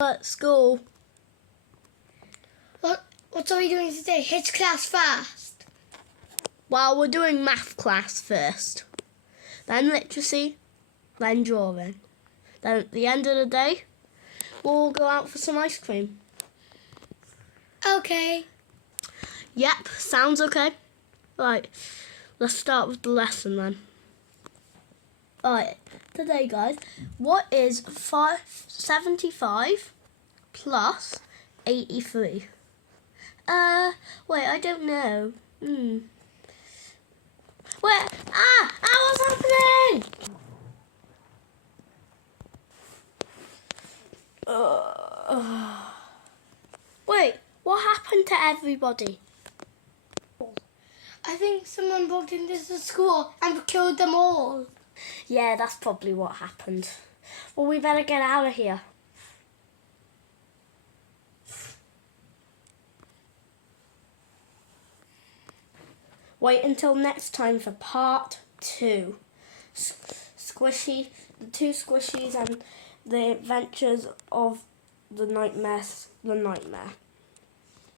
At school. What are we doing today? Which class first? Well, we're doing math class first, then literacy, then drawing. Then at the end of the day, we'll go out for some ice cream. Okay. Yep, sounds okay. Right, let's start with the lesson then. Alright, today guys, what is 75 plus 83? Wait, I don't know. Wait, what's happening? Wait, what happened to everybody? I think someone broke into the school and killed them all. Yeah, that's probably what happened. Well, we better get out of here. Wait until next time for part 2. The two squishies and the adventures of the nightmare.